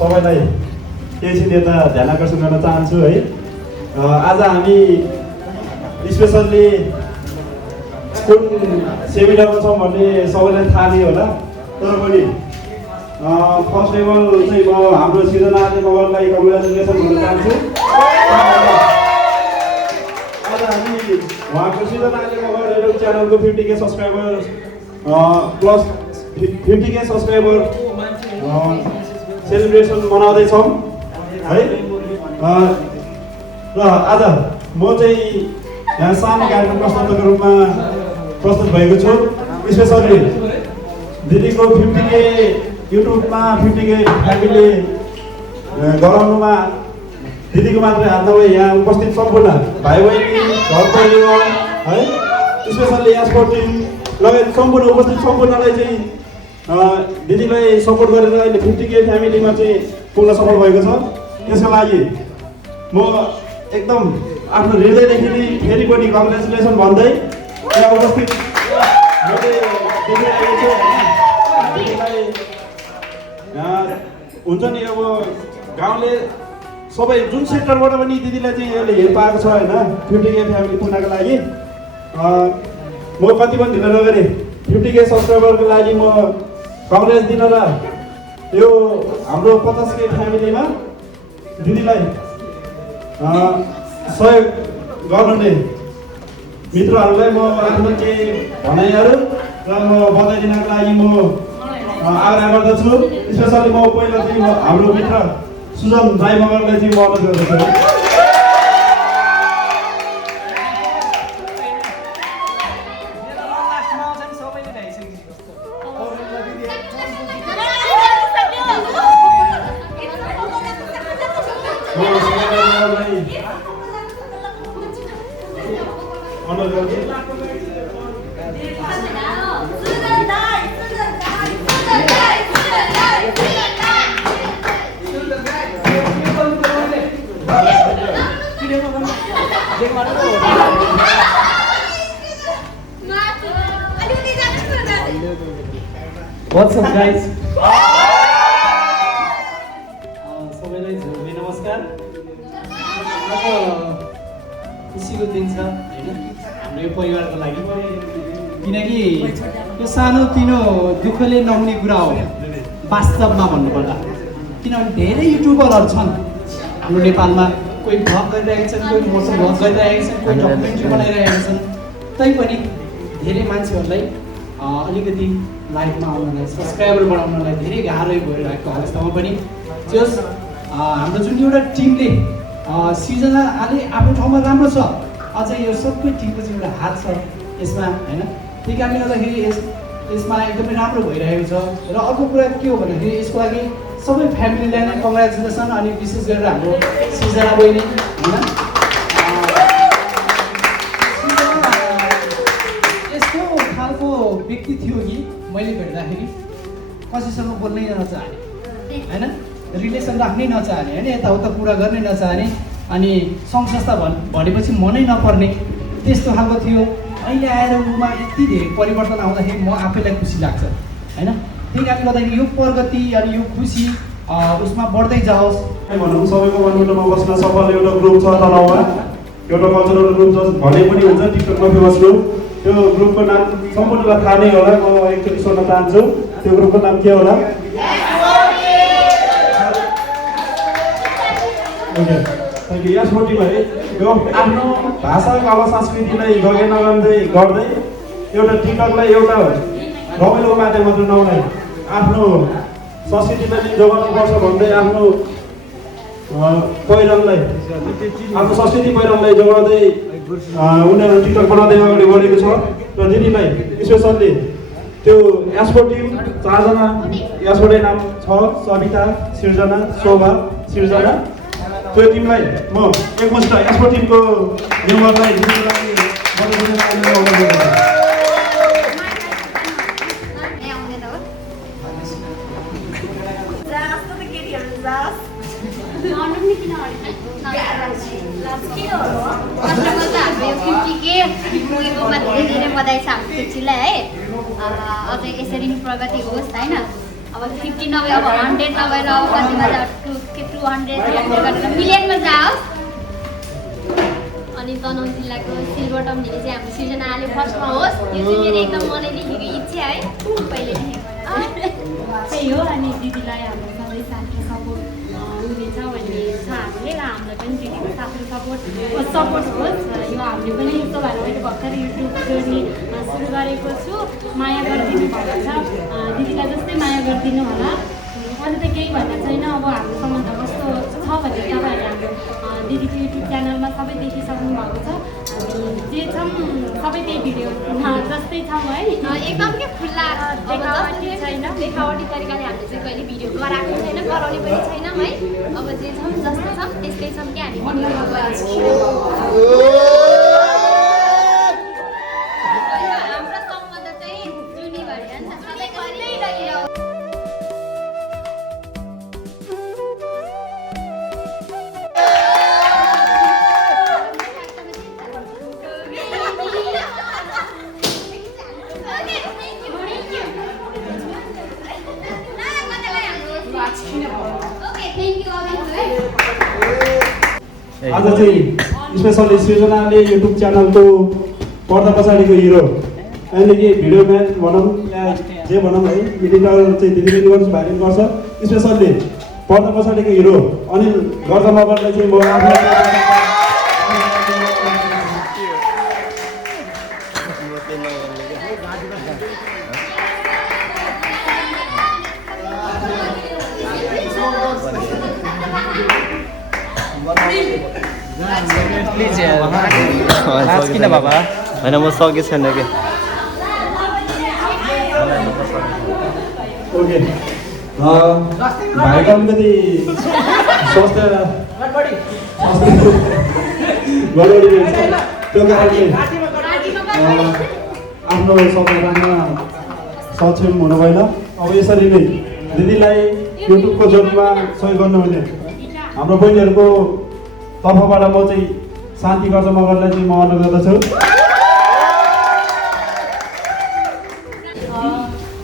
सबैलाई केही यता ध्यान आकर्षण गर्न चाहन्छु है। आज हामी स्पेसल्ली कुन सेमिनारमा छौँ भन्ने सबैलाई थाहा नै होला, तर पनि फर्स्ट अफ अल चाहिँ म हाम्रो सृजना आदि मगरलाई कङ्ग्रेचुलेसन भन्न चाहन्छु। आज हामी उहाँको सृजना आदि मगर युट्युब च्यानलको 50K subscriber plus 50K subscriber celebration मनाउँदैछौँ है। र आज म चाहिँ यहाँ सानो कार्यक्रम प्रस्तुतको रूपमा प्रस्तुत भएको छु। स्पेसल्ली दिदीको 50K युट्युबमा 50K फ्यामिली गराउनुमा दिदीको मात्रै हात नभए यहाँ उपस्थित सम्पूर्ण भाइ बहिनी घर परिवार है, स्पेसल्ली एस्पोर्ट टिम लगायत सम्पूर्ण उपस्थित सम्पूर्णलाई चाहिँ दिदीलाई सपोर्ट गरेर अहिले 50K फ्यामिलीमा चाहिँ पुग्न सफल भएको छ। त्यसको लागि म एकदम आफ्नो हृदयदेखि नै फेरि पनि कङ्ग्रेचुलेसन भन्दै यहाँ उपस्थित हुन्छ नि अब गाउँले सबै जुन सेक्टरबाट पनि दिदीलाई चाहिँ यसले हेल्प पाएको छ होइन 50K फ्यामिली पुग्नको लागि। म कति पनि ढिलो नगरेँ 50K सब्सक्राइबरको लागि म कङ्ग्रेस दिन र यो हाम्रो 50K फ्यामिलीमा दिदीलाई सहयोग गर्नुहुने मित्रहरूलाई म आफ्नो केही भनाइहरू र म बधाई दिनको लागि म आग्रह गर्दछु। स्पेसली म पहिला चाहिँ हाम्रो मित्र सुजन राई मगरलाई चाहिँ म अनुरोध गर्दछु। What's up guys? सबैलाई झोले नमस्कार। आज खुसीको दिन छ हैन हाम्रो यो परिवारको लागि, किनकि यो सानो तिनो दुःखले नहुने कुरा हो वास्तवमा भन्नुपर्दा। किनभने धेरै युट्युबरहरू छन् हाम्रो नेपालमा, कोही भ्लग गरिरहेका छन्, कोही मोसन भ्लग गरिरहेका छन्, कोही डकुमेन्ट्री बनाइरहेका छन्। तैपनि धेरै मान्छेहरूलाई अलिकति लाइफमा आउनलाई, सब्सक्राइबर बढाउनलाई धेरै गाह्रै भइरहेको अवस्थामा पनि जस हाम्रो जुन एउटा टिमले सृजना आले आफ्नो ठाउँमा राम्रो छ, अझै यो सबै टिमको चाहिँ एउटा हात छ यसमा हैन। त्यही कारणले गर्दाखेरि यसमा एकदमै राम्रो भइरहेको छ। र अर्को कुरा के हो भन्दाखेरि यसको लागि सबै फ्यामिलीलाई नै कङ्ग्रेचुलेसन, अनि विशेष गरेर हाम्रो सृजना बहिनी हैन व्यक्ति थियो कि मैले भेट्दाखेरि कसैसँग बोल्नै नचाहने हैन, रिलेसन राख्नै नचाहने हैन, यताउता कुरा गर्नै नचाहने, अनि सङ्घ संस्था भनेपछि मनै नपर्ने त्यस्तो खालको थियो। अहिले आएर उमा यति धेरै परिवर्तन आउँदाखेरि म आफैलाई खुसी लाग्छ हैन। त्यही कारणले गर्दाखेरि यो प्रगति अनि यो खुसी उसमा बढ्दै जाओस् भनौँ। सबैको मनमुटुमा बस्न सफल एउटा ग्रुप छ तलमा, एउटा कल्चरल ग्रुप छ भने पनि हुन्छ, टिकटकमा फेमस ग्रुप। त्यो ग्रुपको नाम सम्पूर्णलाई थाहा नै होला, म एकचोटि सोध्न चाहन्छु त्यो ग्रुपको नाम के होला? Okay, thank you. Esport team है, यो आफ्नो भाषा कला संस्कृतिलाई गगे नगर्दै गर्दै एउटा टिकटकलाई एउटा रमाइलो माध्यम मात्र नहुने आफ्नो संस्कृतिलाई जोगाउनुपर्छ भन्दै आफ्नो पहिरनलाई, आफ्नो संस्कृति पहिरनलाई जोगाउँदै उनीहरू टिकटक बनाउँदै अगाडि बढेको छ। र दिदीलाई स्पेसल्ली त्यो एस्पोर्ट टिम 4 जना एस्पोर्टै नाम छ, सविता, सृजना, शोभा, सृजना। त्यो टिमलाई म एकमुष्ट एस्पोर्ट टिमको मेम्बरलाई दिनुको लागि धेरै धेरै बधाई छ हाम्रो खुसीलाई है। अझै यसरी नै प्रगति होस् हैन। अब अब 50 नभए अब 100 नभएर अब कतिमा 200 गरेर मिलियनमा जाओस्। अनि तनहुँ जिल्लाको सिलबटम दिने चाहिँ हाम्रो सृजना आले फर्स्टमा होस्। यो चाहिँ मेरो एकदम मनैदेखिको इच्छा है, पहिलेदेखि त्यही हो। अनि दिदीलाई हाम्रो सबै साथी सपोर्ट हुनेछ भन्ने छ हामीले, र हामीलाई पनि दिदीको साथी सपोर्ट होस्। यो हामीले पनि यस्तो भएर मैले भर्खर युट्युब जर्नी सुरु गरेको छु। माया गरिदिनु भएको छ, दिदीलाई जस्तै माया गरिदिनु होला। अझ त केही भन्ने छैन। अब हाम्रो सम्बन्ध कस्तो छ भने तपाईँहरूले हाम्रो दिदीको युट्युब च्यानलमा सबै देखिसक्नु भएको छ। हामी जे छौँ सबै त्यही भिडियोमा जस्तै छौँ है, एकदम के खुल्ला देखावटी छैन। देखावटी तरिकाले हामीले चाहिँ कहिले भिडियो गराएको छैन, गराउने पनि छैनौँ है। अब जे छौँ जस्तो छौँ त्यस्तै छौँ कि हामी भिडियो गरेको हाम्रो सम्बन्ध चाहिँ जुनी भएर सबैको त्यही रहिरह्यो। आज चाहिँ स्पेसली सृजनाले युट्युब च्यानलको पर्दा पछाडिको हिरो अहिले कि भिडियो म्यान भनौँ या जे भनौँ है, एडिटर चाहिँ दिदीले गर्छ, भाइले गर्छ। स्पेसली पर्दा पछाडिको हिरो अनिल गर्दा मगरलाई चाहिँ म आफ्नो किन बाबा होइन म सकेको छैन कि ओके भाइको अलिकति स्वास्थ्य गडबडी रहेछ, त्यो कारणले आफ्नो समय राख्न सक्षम हुनु भएन। अब यसरी नै दिदीलाई युट्युबको जर्नीमा सहयोग गर्नु भने हाम्रो बहिनीहरूको तर्फबाट म चाहिँ शान्ति गर्छ मगरलाई चाहिँ म अनुरोध गर्दछु।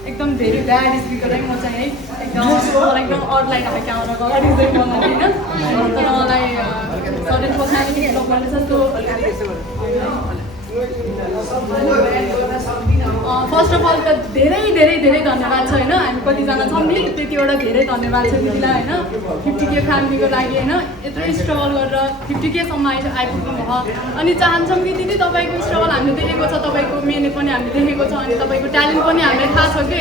एकदम धेरै ब्याड स्पिकर है म चाहिँ है, एकदम मलाई एकदम अड लाइन आएको क्यामेराको अगाडि चाहिँ मलाई होइन, तर मलाई सडन पर्सनालिटी डेभलप गर्ने जस्तो। फर्स्ट अफ अल त धेरै धेरै धेरै धन्यवाद छ होइन, हामी कतिजना छौँ नि त्यतिवटा धेरै धन्यवाद छ दिदीलाई होइन, 50K फ्यामिलीको लागि होइन, यत्रो स्ट्रगल गरेर 50Kसम्म आइपुग्नु भयो। अनि चाहन्छौँ कि दिदी तपाईँको स्ट्रगल हामीले देखेको छ, तपाईँको मेहनत पनि हामीले देखेको छ, अनि तपाईँको ट्यालेन्ट पनि हामीलाई थाहा छ कि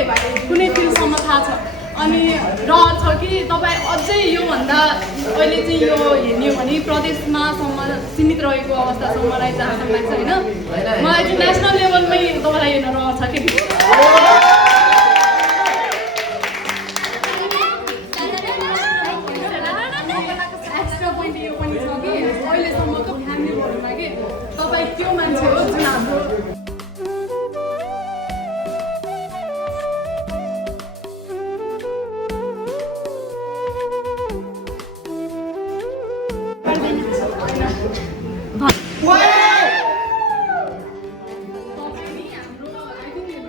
कुनै फिल्डसम्म थाहा छ। अनि रहर छ कि तपाईँ अझै योभन्दा अहिले चाहिँ यो हेर्ने हो भने प्रदेशमा सीमित रहेको अवस्था छ मलाई जहाँसम्म लाग्छ होइन। मलाई चाहिँ नेसनल लेभलमै तपाईँलाई हेर्न रहर छ कि एक्स्ट्रा पोइन्ट यो पनि छ कि अहिलेसम्मको फ्यामिलीहरूमा कि तपाईँ त्यो मान्छे हो जुन हाम्रो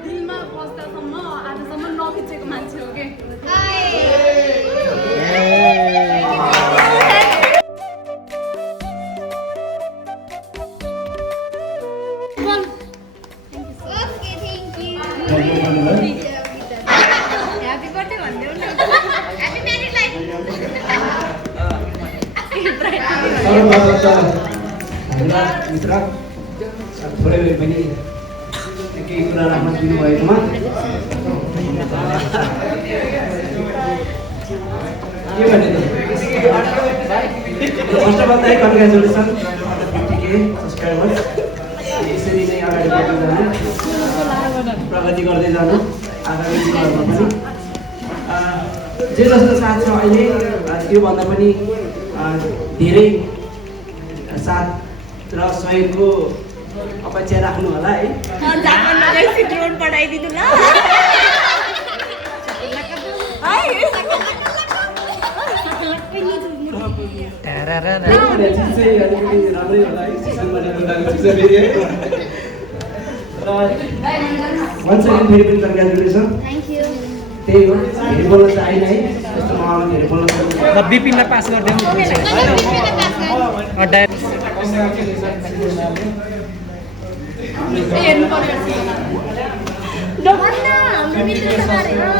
दिलमा बस्दासम्म आजसम्म नबिचेको मान्छे हो कि Happy birthday भन्दै हुनु। Happy married life। मित्र थोरै भए पनि केही कुरा राख्न दिनुभएकोमा के भने फर्स्ट अफ अल चाहिँ कङ्ग्रेचुलेसन 50K सब्सक्राइबर्स। यसरी नै अगाडि बढ्दै जानु, प्रगति गर्दै जानु आगामी दिनहरूमा पनि। जे जस्तो साथ छ अहिले त्योभन्दा पनि धेरै साथ र सहयोगको अपेक्षा राख्नु होला है। ड्रोन पठाइदिनु ल। Once again, very big congratulations. Thank you. त्यही हो, धेरै बोल्न त आइन है, त्यस्तो मलाई धेरै बोल्न सक्दैन। ल बिपिनलाई पास गरिदिउँ हेर्नु पर्यो हाम्रो मित्रको बारेमा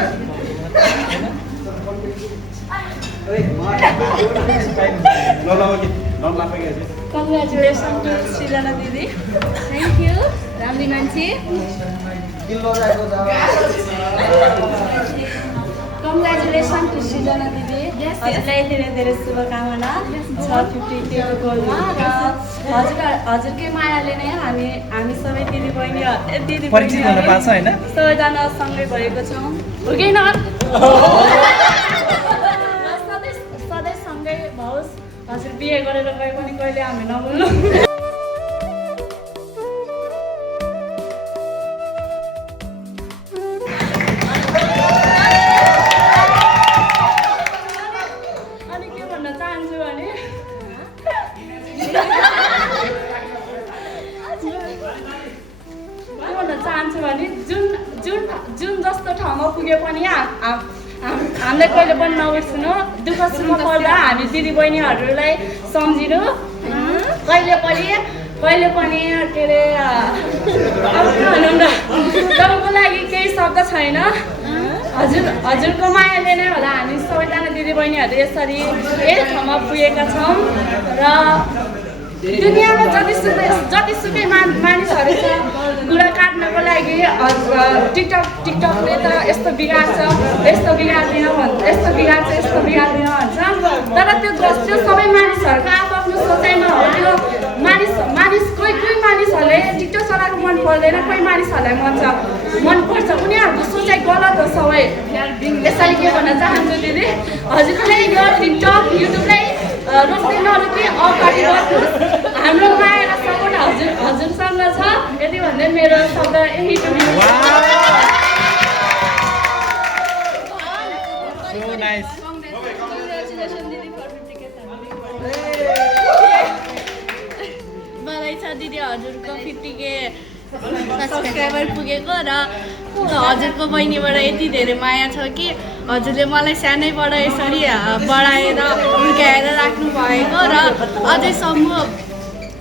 कङ्ग्रेचुलेसन टु सृजना दिदी थ्याङ्क यू राम्री मान्छे कङ्ग्रेचुलेसन टु सृजना दिदी हजुरलाई धेरै धेरै शुभकामना 650 गोलमा र हजुरकै मायाले नै हामी सबै दिदी बहिनी परिचित हुन पाएको छ होइन सबैजना सँगै भएको छौँ हुँदैन सधैँ सँगै भओस् हजुर बिहे गरेर गए पनि कहिले हामी नबोल्नु जुन जस्तो ठाउँमा पुगे पनि हामीलाई कहिले पनि नबिर्सनु दुःख सुख पर्दा हामी दिदी बहिनीहरूलाई सम्झिनु कहिले पनि के अरे तपाईँको लागि केही शब्द छैन हजुरको मायाले नै होला हामी सबैजना दिदी बहिनीहरू यसरी एक ठाउँमा पुगेका छौँ र दुनियाँमा जतिसुकै मानिसहरू छ कुरा काट्नको लागि टिकटकले त यस्तो बिगार्छ यस्तो बिगार्दैन भन्छ तर त्यो सबै मानिसहरूको आफ्नो सोचाइमा हो त्यो कोही मानिसहरूले टिकटक चलाएको मन पर्दैन कोही मानिसहरूलाई मनपर्छ उनीहरूको सोचाइ गलत हो सबै यसरी के भन्न चाहन्छु दिदी हजुरले यो टिकटक युट्युबलाई रोक्दै नरोकी अगाडि बढ्नुहोस् हाम्रो माया र सपोर्ट हजुरसँग छ यति भन्दै मेरो शब्द यही टुङ्ग्यो मलाई छ दिदी हजुरको 50K सब्सक्राइबर पुगेको र हजुरको बहिनीबाट यति धेरै माया छ कि हजुरले मलाई सानैबाट यसरी बढाएर हुर्काएर राख्नु भएको र अझैसम्म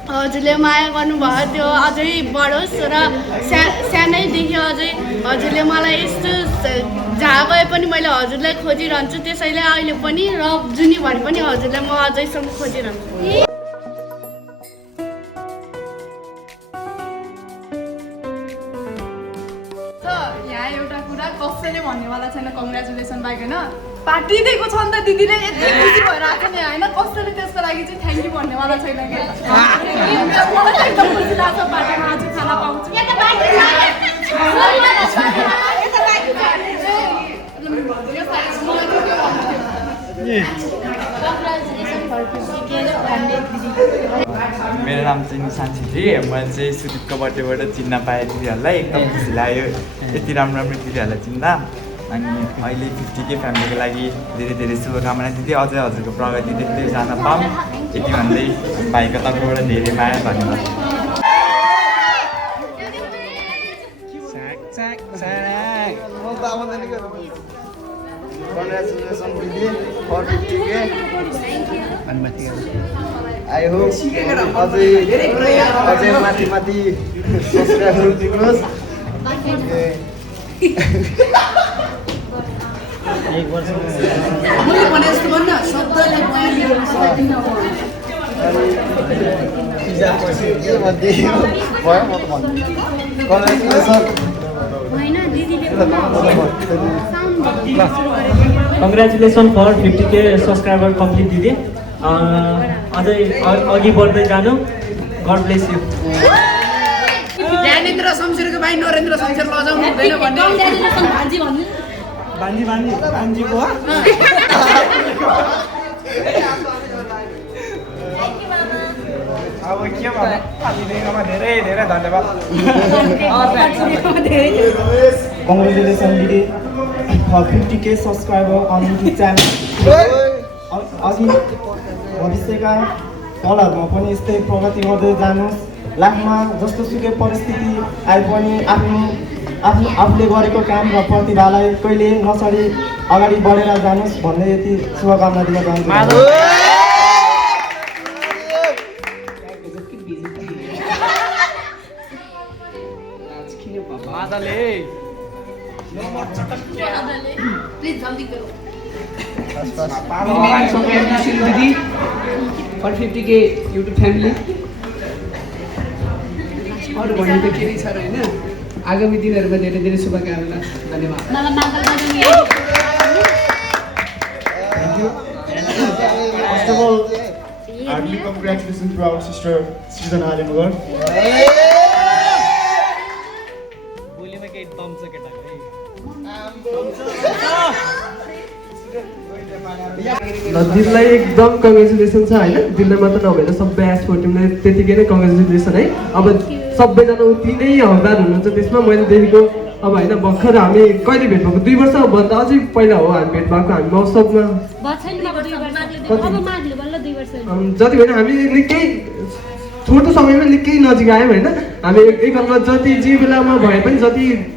हजुरले माया गर्नुभयो त्यो अझै बढोस् र सानैदेखि अझै हजुरले मलाई यस्तो जहाँ गए पनि मैले हजुरलाई खोजिरहन्छु त्यसैले अहिले पनि र जुनीभरि पनि हजुरलाई म अझैसम्म खोजिरहन्छु यहाँ एउटा कुरा कसैले भन्नेवाला छैन कङ्ग्रेचुलेसन बाइक होइन पार्टी दिएको छ नि त दिदीले यति खुसी भएर आएको नि होइन कसैले त्यसको लागि चाहिँ थ्याङ्क यू भन्नेवाला छैन कि मलाई चाहिँ एकदम खुसी लाग्छ पार्टीमा आज खाना पाउँछु मेरो नाम चाहिँ निशान छेत्री मैले चाहिँ सुदीपको बर्थडेबाट चिन्न पाएँ दिदीहरूलाई एकदम खुसी लाग्यो यति राम्रो दिदीहरूलाई चिन्दा अनि अहिले 50K फ्यामिलीको लागि धेरै धेरै शुभकामना दिदी अझै हजुरको प्रगति देख्दै जान पाऊँ यति भन्दै भाइको तर्फबाट धेरै माया धन्यवाद Congratulations दिदी for 50K I hope अझै माथि सब्सक्राइबर दिनुहोस् congratulation for 50K subscriber complete दिदी अझै अघि बढ्दै जानु गड ब्लेस यु ज्ञानेन्द्र शमशेरको भाइ नरेन्द्र शमशेर लजाउनु हुँदैन भन्ने भान्जीको अब के भन्नु पालिदिएकोमा धेरै धेरै धन्यवाद Congratulations दिदी for 50K subscriber on YouTube channel अघि भविष्यका पलहरूमा पनि यस्तै प्रगति गर्दै जानुहोस् लाइफमा जस्तो सुकै परिस्थिति आए पनि आफ्नो आफूले गरेको काम र प्रतिभालाई कहिले नछोडी अगाडि बढेर जानुहोस् भन्ने यति शुभकामना दिन चाहन्छु। प्लिज जल्दी करो। दिदी फर 50K युट्युब फ्यामिली अरू भन्ने त केही छ र होइन आगामी दिनहरूमा धेरै धेरै शुभकामना धन्यवाद। First of all, heartily congratulations to our sister Srijana Alimagar. बोलीमा केही दम छ केटाको दिदीलाई एकदम कङ्ग्रेचुलेसन छ होइन, दिदीलाई मात्र नभएर सबै एसपो टिमलाई त्यतिकै नै कङ्ग्रेचुलेसन है। अब सबैजना उति नै हकदार हुनुहुन्छ त्यसमा। मैले देखेको अब होइन भर्खर हामी कहिले भेट भएको 2 वर्षभन्दा अझै पहिला हो हामी भेट भएको। हामी महोत्सवमा जति होइन हामी निकै छोटो समयमा निकै नजिक आयौँ होइन। हामी एकअर्का जति जे बेलामा भए पनि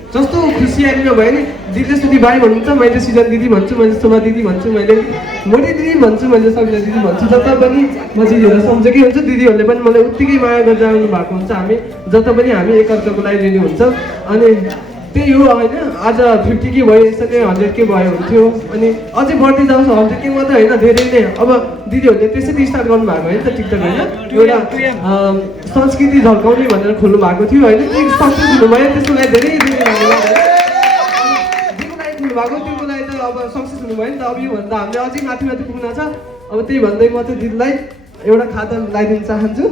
जस्तो खुसियालीमा भयो नि दिदीले सुधी भाइ भन्नुहुन्छ, मैले सृजन दिदी भन्छु, मैले शोभा दिदी भन्छु, मैले मोटी दिदी भन्छु, मैले सबिना दिदी भन्छु। जता पनि म दिदीहरूलाई सम्झेकै हुन्छु, दिदीहरूले पनि मलाई उत्तिकै माया गरेर आउनु भएको हुन्छ। हामी जता पनि हामी एकअर्काको लागि रेडी हुन्छ। अनि त्यही हो होइन, आज 50K भयो, यसरी 100K भयो हुन्थ्यो। अनि अझै बढ्दै जान्छ 100K मात्रै होइन, धेरै नै। अब दिदीहरूले त्यसरी स्टार्ट गर्नुभएको होइन त टिकटक होइन, एउटा संस्कृति झल्काउने भनेर खोल्नु भएको थियो होइन। त्यो सक्सेस हुनुभयो, त्यसको लागि धेरै धेरै धन्यवाद है। जेको लागि खोल्नुभएको त्यसको लागि त अब सक्सेस हुनुभयो नि त। अब योभन्दा हामीले अझै माथि माथि पुग्न छ। अब त्यही भन्दै म चाहिँ दिदीलाई एउटा खाता लगाइदिन चाहन्छु।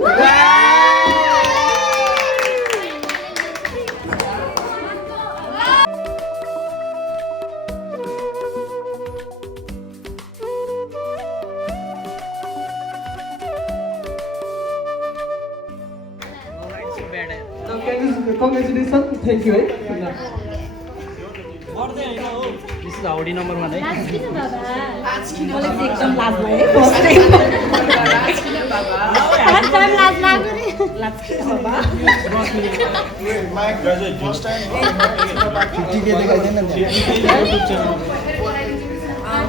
कङ्ग्रेचुलेसन, थ्याङ्क यू है। दिस इज हाउडी नम्बर 1 है। एकदम लाज भयो फर्स्ट टाइम लाज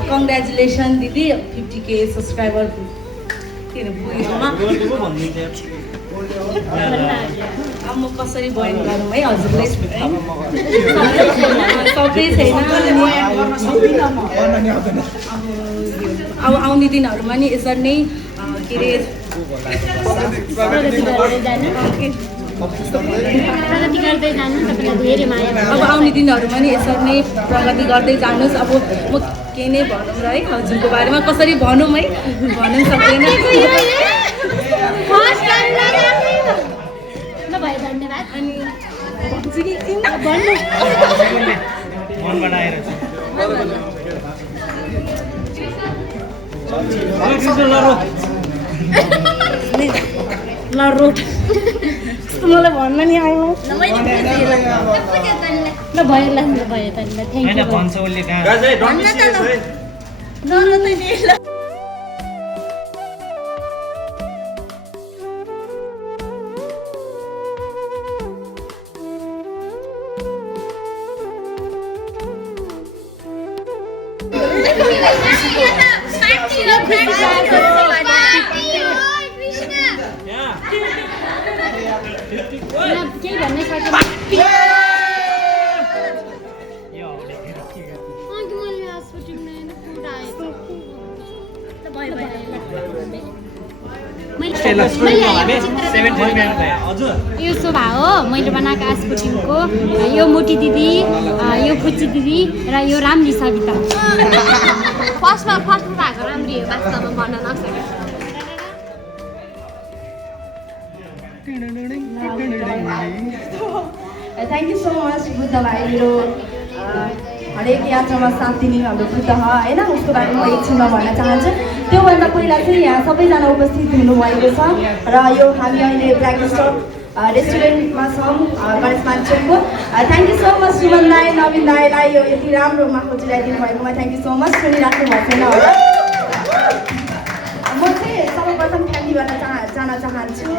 कङ्ग्रेचुलेसन दिदी 50K सब्सक्राइबर पुगेकोमा। अब म कसरी बयान गरौँ है हजुरलाई, सबै छैन। अब आउने दिनहरूमा नि यसरी नै के अरे अब आउने दिनहरूमा नि यसरी नै प्रगति गर्दै जानुहोस्। अब म के नै भनौँ र है हजुरको बारेमा, कसरी भनौँ है भन्नु सक्दैन। अनि ल रोट मलाई भन्न नि आयो ल भयो ल भयो त थ्याङ्क यू भन्छ उसले कहाँ केही भन्ने छैन। यो शोभा हो मैले बनाएको आस्पुटिङको, यो मोटी दिदी, यो फुच्ची दिदी र यो राम्री सविता। फर्स्टमा भएको राम्री हो, वास्तवमा भन्न नसके। Thank you so much Buddha भाइ, मेरो हरेक यात्रामा साथ दिने हाम्रो बुद्ध होइन, उसको बारेमा म एकछिनमा भन्न चाहन्छु। त्योभन्दा पहिला चाहिँ यहाँ सबैजना उपस्थित हुनुभएको छ र यो हामी अहिले ब्ल्याक स्टप रेस्टुरेन्टमा छौँ गणेश मान्छेको। Thank you so much Suman दाई, नवीन दाईलाई यो यति राम्रो माहौल जुटाइदिनु भएकोमा थ्याङ्क यू सो मच। सुनिराख्नु भएको छैन होला। म चाहिँ सर्वप्रथम फ्यामिलीबाट जान चाहन्छु।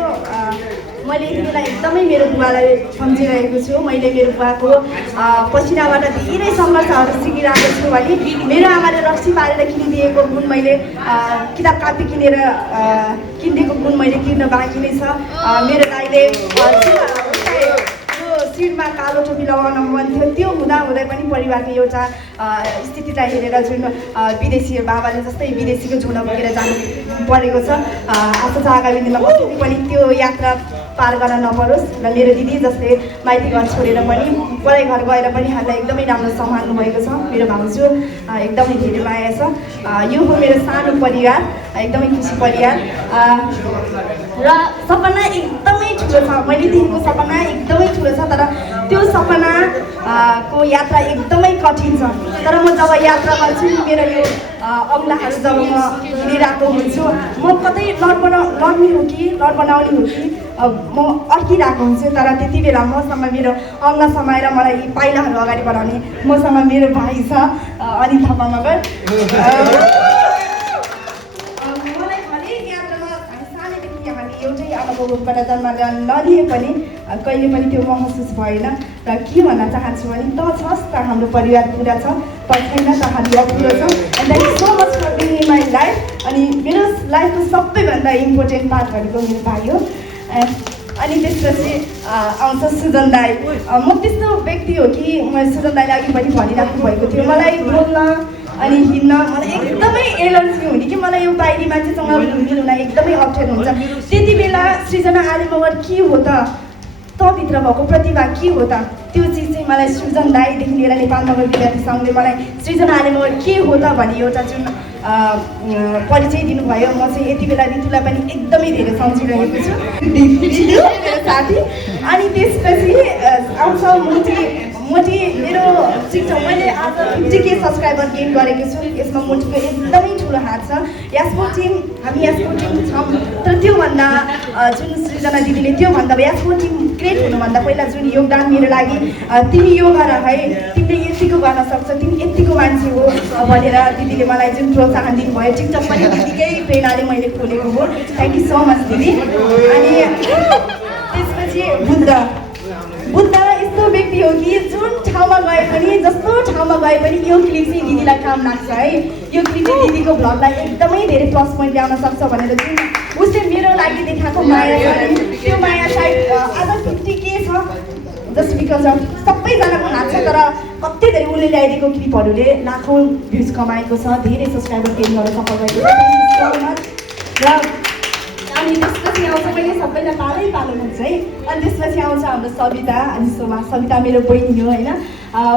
मैले मैले यति बेला एकदमै मेरो बुवालाई सम्झिरहेको छु। मैले मेरो बुवाको पसिनाबाट धेरै सङ्घर्षहरू सिकिरहेको छु भने मेरो आमाले रक्सी पारेर किनिदिएको गुण मैले किताब कापी किनेर किनिदिएको गुण मैले किन्न बाँकी नै छ। मेरो दाइले शिरमा कालो टोपी लगाउन मन थियो, त्यो हुँदाहुँदै पनि परिवारको एउटा स्थितिलाई हेरेर जुन विदेशी बाबाले जस्तै विदेशीको झोला बोकेर जानु परेको छ। आशा छ आगामी दिनमा कसैले पनि त्यो यात्रा पार गर्न नपरोस् र मेरो दिदी जस्तै माइती घर छोडेर पनि पढाइ घर गएर पनि हामीलाई एकदमै राम्रो सम्हाल्नु भएको छ। मेरो भाउजू एकदमै धेरै माया छ। यो हो मेरो सानो परिवार, एकदमै खुसी परिवार र सपना एकदमै ठुलो छ। मैले देखेको सपना एकदमै ठुलो छ, तर त्यो सपना को यात्रा एकदमै कठिन छ। तर म जब यात्रा गर्छु मेरो यो औँलाहरू जब म हिँडिरहेको हुन्छु, म कतै लड बनाउने हो कि म अड्किरहेको हुन्छु, तर त्यति बेला मसँग मेरो औँला समाएर मलाई यी पाइलाहरू अगाडि बढाउने मसँग मेरो भाइ छ अनित थापा मगर। मलाई हरेक यात्रामा सानैदेखि हामी एउटै आमाको रूपबाट जन्म नलिए पनि कहिले पनि त्यो महसुस भएन। र के भन्न चाहन्छु भने त छस् त हाम्रो परिवार पुरा छ, त छैन त हामी अपुरो छौँ। And that is so much for being in my life. अनि मेरो लाइफको सबैभन्दा इम्पोर्टेन्ट पार्ट भनेको मेरो भाइ हो। अनि त्यसपछि आउँछ सुजन दाई। म त्यस्तो व्यक्ति हो कि मैले सुजन दाईले अघि पनि भनिराख्नु भएको थियो, मलाई बोल्न अनि हिँड्न मलाई एकदमै एलर्जी हुने कि मलाई यो बाहिरी मान्छेसँग मिल्न एकदमै अप्ठ्यारो हुन्छ। त्यति बेला सृजना आले मगर के हो त भित्र भएको प्रतिभा के हो त, त्यो चिज चाहिँ मलाई सृजन दाईदेखि लिएर नेपाल मगर विद्यार्थी सङ्घले मलाई सृजना आले मगर के हो त भन्ने एउटा जुन परिचय दिनुभयो। म चाहिँ यति बेला ऋतुलाई पनि एकदमै धेरै सम्झिरहेको छु, मेरो साथी। अनि त्यसपछि आउँछ मोटी मेरो टिकटक। मैले आज 50K सब्सक्राइबर गेन गरेको छु। यसमा मोटीको एकदमै ठुलो हात छ। यास्को टिम हामी यास्को टिम छौँ, तर त्योभन्दा जुन सृजना दिदीले त्योभन्दा यास्को टिम क्रिएट हुनुभन्दा पहिला जुन योगदान मेरो लागि तिमी यो गर है, तिमीले यतिको गर्न सक्छ, तिमी यतिको मान्छे हो भनेर दिदीले मलाई जुन प्रोत्साहन दिनुभयो। टिकटक पनि दिदीकै प्रेरणाले मैले खोलेको हो। थ्याङ्क यू सो मच दिदी। अनि त्यसपछि बुद्ध यस्तो व्यक्ति हो कि जुन ठाउँमा गए पनि जस्तो ठाउँमा गए पनि यो क्लिप चाहिँ दिदीलाई काम लाग्छ है। यो क्लिप चाहिँ दिदीको भ्लगलाई एकदमै धेरै प्लस पोइन्ट ल्याउन सक्छ भनेर जुन उसले मेरो लागि देखाएको माया छ, त्यो माया सायद आज 50K छ जस्ट बिकज अफ सबैजनाको हात छ। तर कति धेरै उसले ल्याइदिएको क्लिपहरूले लाखौँ भ्युज कमाएको छ, धेरै सब्सक्राइबर गेन गर्न सफल भएको छ। Thank you so much. र अनि त्यसपछि आउँछ मैले सबैलाई पालो हुन्छ है। अनि त्यसपछि आउँछ हाम्रो सविता अनि शोभा। सविता मेरो बहिनी हो होइन।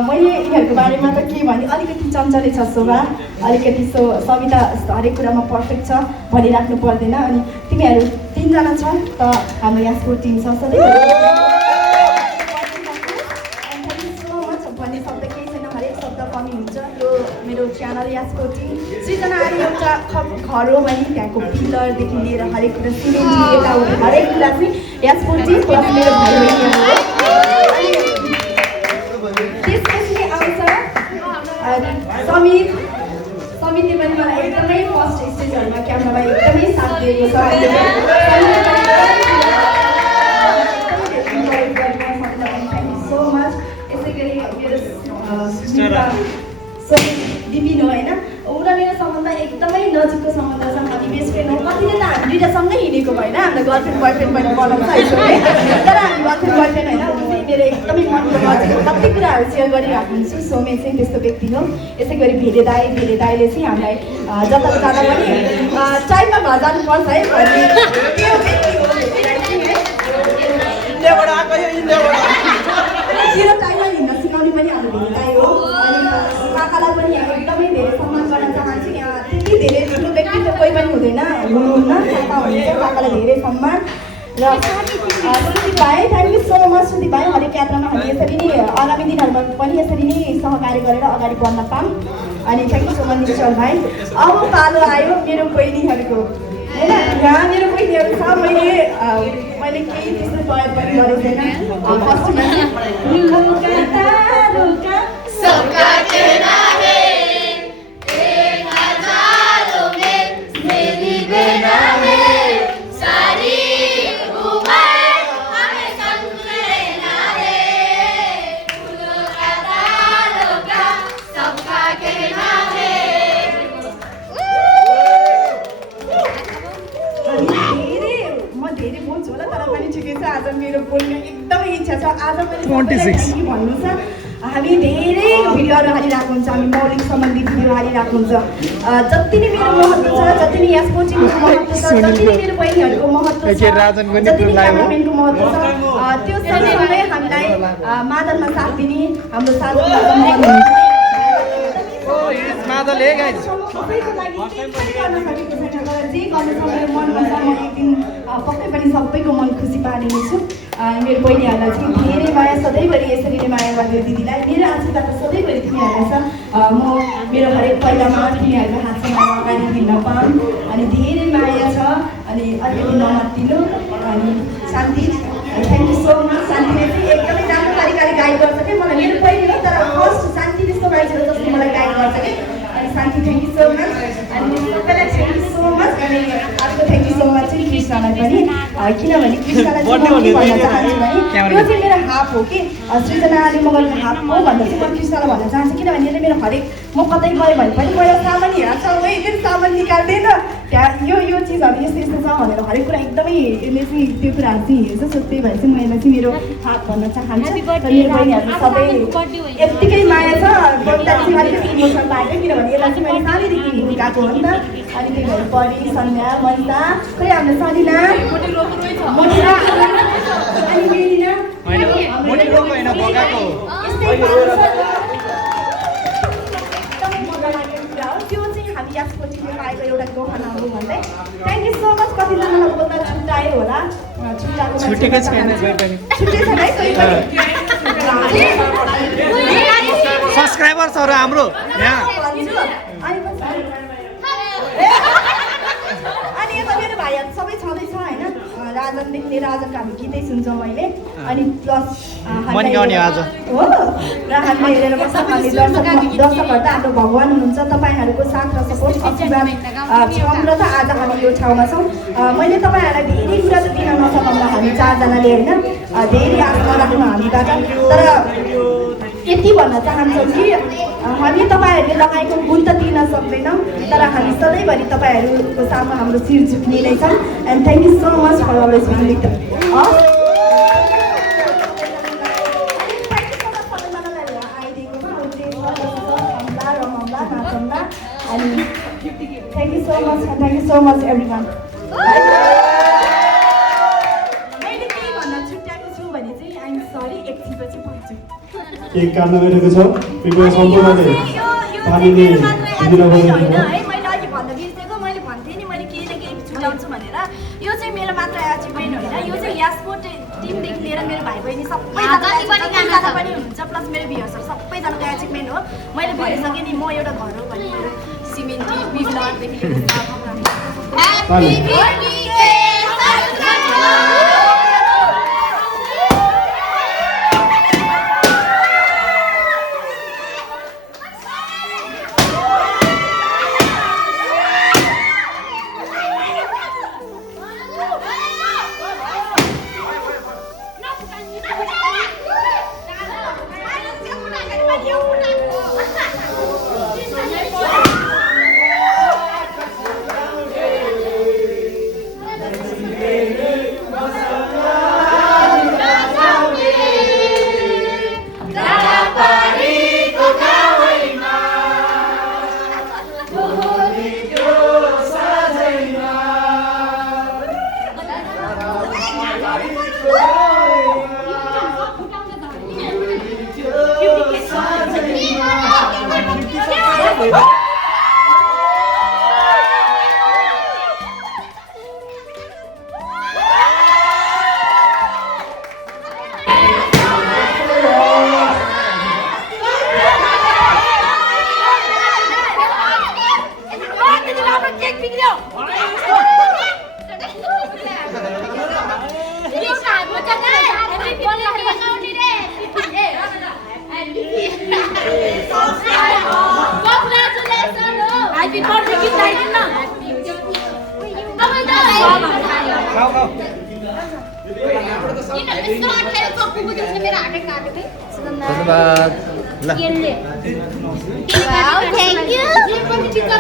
मैले यिनीहरूको बारेमा त के भने अलिकति चञ्चलै छ शोभा, अलिकति सविता हरेक कुरामा पर्फेक्ट छ भनिराख्नु पर्दैन। अनि तिमीहरू 3जना छ त हाम्रो यास्को टिम छ सधैँ भन्ने शब्द केही छैन, हरेक शब्द कमी हुन्छ। यो मेरो च्यानल यास्को टिम सृजना आले एउटा घर हो भने त्यहाँको पिलरदेखि लिएर हरेक कुरा सिमेन्ट यताउति हरेक कुरा चाहिँ यास्को टिम प्लस मेरो भाइ बहिनीहरू हो। त्यसपछि आउँछ समितले पनि मलाई एकदमै फर्स्ट स्टेजहरूमा क्यामेरामा एकदमै साथ दिएको छ। दिपिन हो होइन, ऊ र मेरो सम्बन्ध एकदमै नजिकको सम्बन्ध छ। हामी बेस्ट फ्रेन्ड हो। कतिले त हामी दुइटा सँगै हिँडेको भएन, हाम्रो गर्लफ्रेन्ड बोयफ्रेन्ड पनि बनाउँछ है, तर हामी गर्लफ्रेन्ड बोयफ्रेन्ड होइन। ऊ चाहिँ मेरो एकदमै मनको नजिक कति कुराहरू सेयर गरिरहेको हुन्छु। सोमे चाहिँ त्यस्तो व्यक्ति हो। यसै गरी भेले दाईले चाहिँ हामीलाई जता जाँदा पनि टाइममा घर जानुपर्छ है भन्ने त्यो व्यक्ति हो। मेरो टाइममा हिँड्न सिकाउने पनि हाम्रो भेले दाई हो। अनि काकालाई पनि एकदमै धेरै सम्मान गर्न चाहन्छु। यहाँ त्यति धेरै ठुलो व्यक्ति त कोही पनि हुनुहुन्न, काका हुनुहुन्छ, काकालाई धेरै सम्मान। र सुदीप भाइ thank you so much. Sudeep भाइ हरेक यात्रामा हामी यसरी नै आगामी दिनहरूमा पनि यसरी नै सहकार्य गरेर अगाडि बढ्न पाऊँ। अनि थ्याङ्क यू सो मच निश्चल भाइ। अब पालो आयो मेरो बहिनीहरूको होइन। यहाँ मेरो बहिनीहरू छ। मैले केही त्यस्तो प्रयोग पनि गरेको छैन। फर्स्टमा आज मेरो बोल्ने एकदमै इच्छा छ। आज मैले सबैलाई थ्याङ्क यू भन्नु छ। हामी धेरै भिडियोहरू हालिरहेको हुन्छ, हामी मौलिक सम्बन्धी भिडियो हालिरहेको हुन्छ। जति नै मेरो महत्त्व छ, जति नै यस कोचिङको महत्त्व छ, जति नै मेरो बहिनीहरूको महत्त्व छ, जति नै क्यामेराम्यानको महत्त्व छ, त्यो सँगसँगै हामीलाई मादलमा साथ दिने हाम्रो साथी सबैको लागि केही गर्न सकेको छैन, तर जे गर्नु छ मेरो मनमा छ। म एक दिन पक्कै पनि सबैको मन खुसी पार्नेछु। मेरो बहिनीहरूलाई चाहिँ धेरै माया, सधैँभरि यसरी नै माया गर्ने दिदीलाई मेरो आशीर्वाद सधैँभरि तिनीहरूलाई छ। म मेरो हरेक पहिलामा तिनीहरूको हातसँग अगाडि दिन पाऊँ अनि धेरै माया छ। अनि अलिकति नमात्तिनु। अनि शान्ति, थ्याङ्क यू सो मच। शान्तिले चाहिँ एकदमै राम्रो तरिकाले गाइड गर्छ कि मलाई, मेरो बहिनी हो तर फर्स्ट शान्ति त्यस्तो मान्छे हो जसले मलाई गाइड गर्छ कि। अनि शान्ति थ्याङ्क यू सो मच। अनि सबैलाई थ्याङ्क यू सो मच। अनि अर्को थ्याङ्क यू सो मच चाहिँ कृष्णलाई पनि, किनभने कृष्णलाई चाहिँ म के भन्न चाहन्छु भने यो चाहिँ मेरो हाफ हो कि सृजना अली मगरको हाफ हो भनेर चाहिँ म कृष्णलाई भन्न चाहन्छु। किनभने यसले मेरो हरेक म कतै गएँ भने पनि पहिला सामान हेर्छ, फेरि सामान निकाल्दैन, त्यहाँ यो चिजहरू यस्तो यस्तो छ भनेर हरेक कुरा एकदमै यसले चाहिँ त्यो कुराहरू चाहिँ हेर्छ। सो त्यही भएर चाहिँ म यसलाई चाहिँ मेरो हात भन्न चाहन्छु। र मेरो बहिनीहरू सबै यत्तिकै माया छ। बहिनीलाई चाहिँ अलिकति इमोसन लाग्यो किनभने यसलाई चाहिँ मैले सानैदेखि गएको हो नि त। अनि त्यही भएर परी, सन्ध्या, मन्ता, खोइ हाम्रो सलिना, मोटिरा अनि मेरिना यस्तै त्यो चाहिँ हामी यस कोचिङले पाएको एउटा गहना हो भन्दै थ्याङ्क यू सो मच। कतिजनालाई बोल्दा छुट्टायो होला, छुट्टेको छैन है सब्सक्राइबर्सहरू हाम्रो यहाँ। अनि यता मेरो भाइहरू सबै छँदैछ होइन। राजनदेखि लिएर आजको हामी गीतै सुन्छौँ मैले। अनि प्लस हो र हामीलाई हेरेर बस्दाखेरि दर्शकहरू त हाम्रो भगवान् हुनुहुन्छ। तपाईँहरूको साथ र सपोर्ट आशीर्वाद छौँ र त आज हामी यो ठाउँमा छौँ। मैले तपाईँहरूलाई धेरै कुरा त दिन नसकाउँदा हामी चारजनाले होइन धेरै आशा राख्नु हामीबाट, तर यति भन्न चाहन्छौँ कि हामी तपाईँहरूले लगाएको गुण त दिन सक्दैनौँ, तर हामी सधैँभरि तपाईँहरूको सामु हाम्रो शिर झुक्ने नै छौँ। And thank you so much for always being with us. अनि thank you so much everyone. मैले केही भन्न छुट्याएको छु भने चाहिँ आइएम सरी, एकछिनपछि भन्छु। केक काट्न गइरहेको छ। कृपया सम्पूर्णले पानीले दिदिन होइन है। मैले अघि भन्न बिर्सेको, मैले भन्थेँ नि मैले केही न केही छुट्याउँछु भनेर। यो चाहिँ मेरो मात्र एचिभमेन्ट होइन, यो चाहिँ यासको टिमदेखि लिएर मेरो भाइ बहिनी सबैजना पनि हुनुहुन्छ, प्लस मेरो भ्युअर्सहरू सबैजनाको एचिभमेन्ट हो। मैले भनिसकेँ नि म एउटा घर हो भने मेरो सिमेन्टी बिल्डरदेखि लिएर धन्यवाद।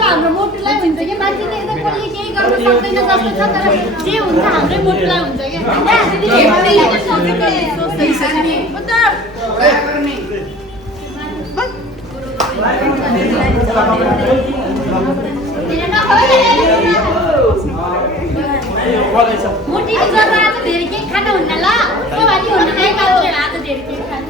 हाम्रो मोटुलाई हुन्छ कि मान्छेले यता कसले केही गर्नु सक्दैन जस्तो छ तर जे हुन्छ हाम्रै मुटुलाई हुन्छ क्या मोटी गरेर आज धेरै केही खानु हुन्न ल त्यो भाइ हुन्न नै काटेर आज धेरै केही खानु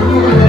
Oh,